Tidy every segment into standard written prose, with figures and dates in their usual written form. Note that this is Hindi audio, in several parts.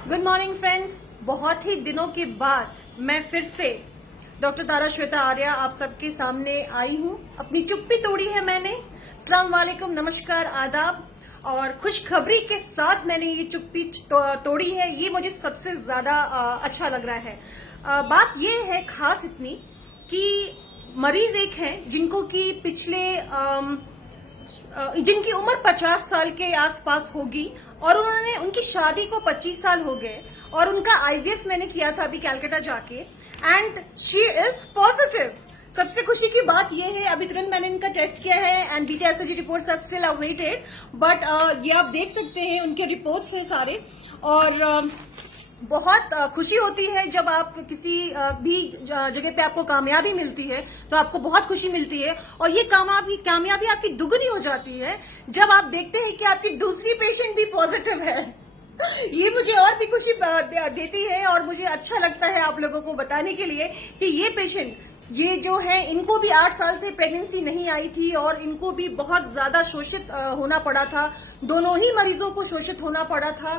Good morning friends. बहुत ही दिनों के बाद मैं फिर से डॉक्टर तारा श्वेता आर्या आप सबके सामने आई हूँ। अपनी चुप्पी तोड़ी है मैंने। अस्सलाम वालेकुम, नमस्कार, आदाब। और खुशखबरी के साथ मैंने ये चुप्पी तोड़ी है। ये मुझे सबसे ज्यादा अच्छा लग रहा है। बात ये है खास इतनी कि मरीज एक हैं जिनको की पिछले जिनकी उम्र 50 साल के आसपास होगी और उन्होंने उनकी शादी को 25 साल हो गए और उनका आईवीएफ मैंने किया था अभी कलकत्ता जाके एंड शी इज पॉजिटिव। सबसे खुशी की बात यह है, अभी तुरंत मैंने इनका टेस्ट किया है and BT-SHG reports are still awaited, but ये आप देख सकते हैं उनके रिपोर्ट्स हैं सारे। और बहुत खुशी होती है जब आप किसी भी जगह पे आपको कामयाबी मिलती है तो आपको बहुत खुशी मिलती है। और ये कामयाबी आपकी दुगनी हो जाती है जब आप देखते हैं कि आपकी दूसरी पेशेंट भी पॉजिटिव है। ये मुझे और भी खुशी देती है और मुझे अच्छा लगता है आप लोगों को बताने के लिए कि ये पेशेंट ये जो है इनको भी 8 साल से प्रेगनेंसी नहीं आई थी और इनको भी बहुत ज्यादा शोषित होना पड़ा था। दोनों ही मरीजों को शोषित होना पड़ा था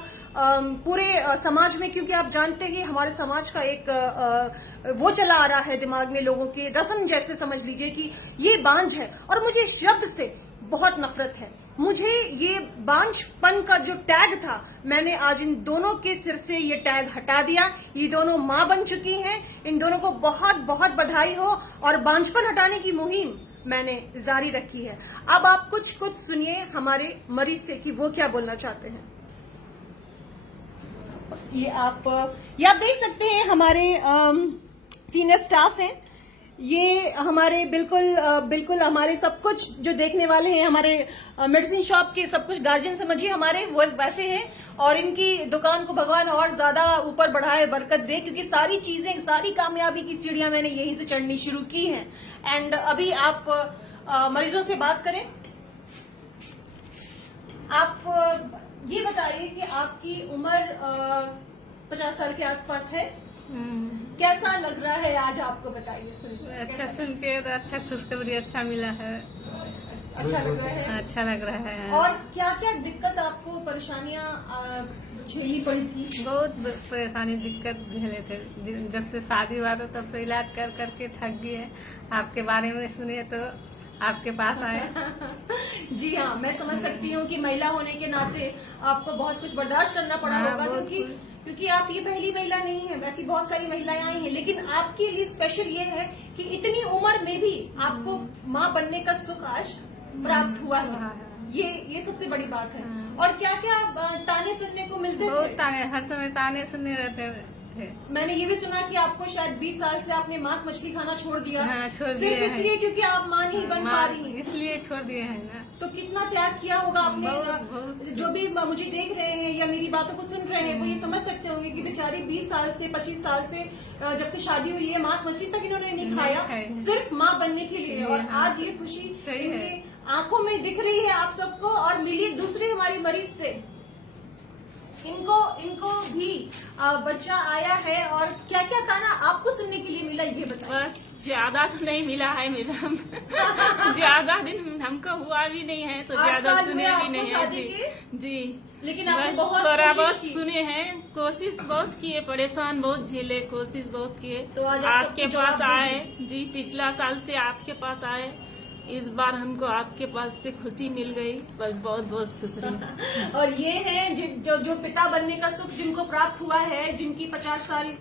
पूरे समाज में, क्योंकि आप जानते हैं हमारे समाज का एक वो चला आ रहा है दिमाग में, लोगों के रस्म जैसे समझ लीजिए कि ये बांझ है। और मुझे इस शब्द से बहुत नफरत है। मुझे ये बांझपन का जो टैग था, मैंने आज इन दोनों के सिर से ये टैग हटा दिया। ये दोनों मां बन चुकी हैं, इन दोनों को बहुत बहुत बधाई हो। और बांझपन हटाने की मुहिम मैंने जारी रखी है। अब आप कुछ सुनिए हमारे मरीज से कि वो क्या बोलना चाहते हैं। ये आप देख सकते हैं हमारे सीनियर स्टाफ हैं। ये हमारे बिल्कुल हमारे सब कुछ जो देखने वाले हैं, हमारे मेडिसिन शॉप के सब कुछ गार्जियन समझिए हमारे, वो वैसे हैं। और इनकी दुकान को भगवान और ज्यादा ऊपर बढ़ाए, बरकत दे, क्योंकि सारी चीजें, सारी कामयाबी की सीढ़ियां मैंने यहीं से चढ़नी शुरू की हैं। एंड अभी आप मरीजों से बात करें। आप ये बताइए कि आपकी उम्र 50 साल के आसपास है। कैसा लग रहा है आज आपको, बताइए। सुन अच्छा सुन के तो अच्छा खुशखबरी अच्छा मिला है। अच्छा लग रहा है। अच्छा लग रहा है। और क्या क्या दिक्कत आपको, परेशानियां झेलनी पड़ी थी? बहुत परेशानी दिक्कत झेले थे। जब से शादी हुआ था तब से इलाज कर करके थक गए। आपके बारे में सुने तो आपके पास आए। जी हाँ, मैं समझ सकती हूँ कि महिला होने के नाते आपको बहुत कुछ बर्दाश्त करना पड़ा होगा, क्योंकि आप ये पहली महिला नहीं है। वैसी बहुत सारी महिलाएं आई हैं, लेकिन आपके लिए स्पेशल ये है कि इतनी उम्र में भी आपको माँ बनने का सुख आज प्राप्त हुआ है। ये सबसे बड़ी बात है। और क्या क्या ताने सुनने को मिलते थे? बहुत ताने, हर समय ताने सुनने रहते थे। मैंने ये भी सुना कि आपको शायद 20 साल से आपने मांस मछली खाना छोड़ दिया। हाँ, छोड़ दिया सिर्फ इसलिए क्योंकि आप मां नहीं बन पा रही, इसलिए छोड़ दिए हैं ना। तो कितना त्याग किया होगा आपने। बहुत। जो भी मुझे देख रहे हैं या मेरी बातों को सुन रहे हैं वो ये समझ सकते होंगे कि बेचारी 20 साल से 25 साल से जब से शादी हुई है मांस मछली तक इन्होंने नहीं खाया, सिर्फ माँ बनने के लिए। और आज ये खुशी इनकी आंखों में दिख रही है आप सबको। और मिलिए दूसरे हमारे मरीज से, इनको भी बच्चा आया है। और क्या क्या ताना आपको सुनने के लिए मिला, ये बताइए। बस ज्यादा तो नहीं मिला है मैडम। ज्यादा दिन हमको हुआ भी नहीं है तो ज्यादा सुने भी नहीं है जी। लेकिन आपने बस थोड़ा बहुत सुने हैं, कोशिश बहुत किए, परेशान बहुत झेले, कोशिश बहुत किए। तो आज आपके पास आए जी, पिछला साल से आपके पास आए, इस बार हमको आपके पास से खुशी मिल गई। बस बहुत बहुत शुक्रिया। और ये है जो पिता बनने का सुख जिनको प्राप्त हुआ है, जिनकी 50 साल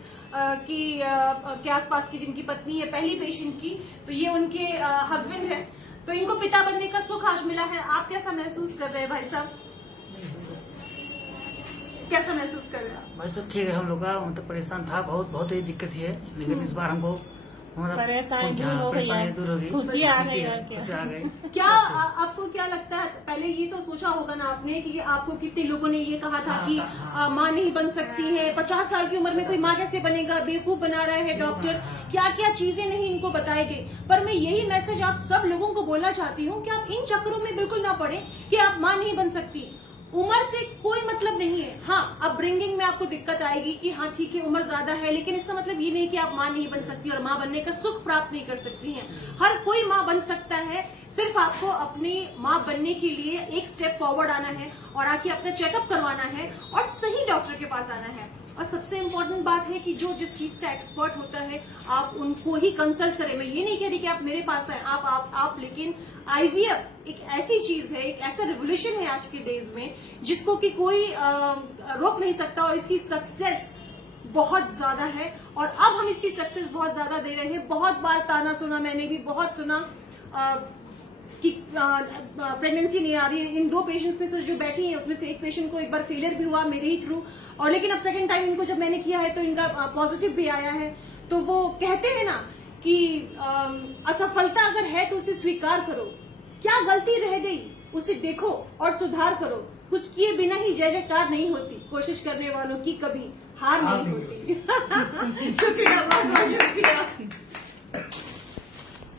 के आसपास की जिनकी पत्नी है पहली पेशेंट की, तो ये उनके हस्बैंड है, तो इनको पिता बनने का सुख आज मिला है। आप कैसा महसूस कर रहे हैं भाई साहब? कैसा महसूस कर रहे हैं? भाई सब ठीक है। हम लोग का मतलब परेशान था, बहुत ही दिक्कत है, लेकिन इस बार हमको परेशानी दूर हो गई, खुशी आ गई। क्या हाँ। आपको क्या लगता है, पहले ये तो सोचा होगा ना आपने कि आपको कितने लोगों ने ये कहा था कि माँ नहीं बन सकती है, 50 साल की उम्र में कोई माँ कैसे बनेगा, बेवकूफ बना रहा है डॉक्टर, क्या क्या चीजें नहीं इनको बताई गई। पर मैं यही मैसेज आप सब लोगों को बोलना चाहती हूँ कि आप इन चक्करों में बिल्कुल ना पड़े कि आप माँ नहीं बन सकती। उम्र से कोई मतलब नहीं है। हाँ, अपब्रिंगिंग में आपको दिक्कत आएगी कि हाँ ठीक है उम्र ज्यादा है, लेकिन इसका मतलब ये नहीं कि आप माँ नहीं बन सकती और माँ बनने का सुख प्राप्त नहीं कर सकती हैं। हर कोई माँ बन सकता है, सिर्फ आपको अपनी माँ बनने के लिए एक स्टेप फॉरवर्ड आना है और आके अपना चेकअप करवाना है और सही डॉक्टर के पास आना है। और सबसे इम्पोर्टेंट बात है कि जो जिस चीज का एक्सपर्ट होता है आप उनको ही कंसल्ट करें। मैं ये नहीं कह रही कि आप मेरे पास आए, आप लेकिन आईवीएफ एक ऐसी चीज है, एक ऐसा रिवोल्यूशन है आज के डेज में जिसको कि कोई रोक नहीं सकता और इसकी सक्सेस बहुत ज्यादा है। और अब हम इसकी सक्सेस बहुत ज्यादा दे रहे हैं। बहुत बार ताना सुना, मैंने भी बहुत सुना कि प्रेगनेंसी नहीं आ रही है। इन 2 पेशेंट्स में से जो बैठी हैं उसमें से एक पेशेंट को एक बार फेलियर भी हुआ मेरे ही थ्रू, और लेकिन अब सेकंड टाइम इनको जब मैंने किया है तो इनका पॉजिटिव भी आया है। तो वो कहते हैं ना कि असफलता अगर है तो उसे स्वीकार करो, क्या गलती रह गई उसे देखो और सुधार करो। कुछ किए बिना ही जय जयकार नहीं होती, कोशिश करने वालों की कभी हार नहीं होती। शुक्रिया, बहुत बहुत शुक्रिया।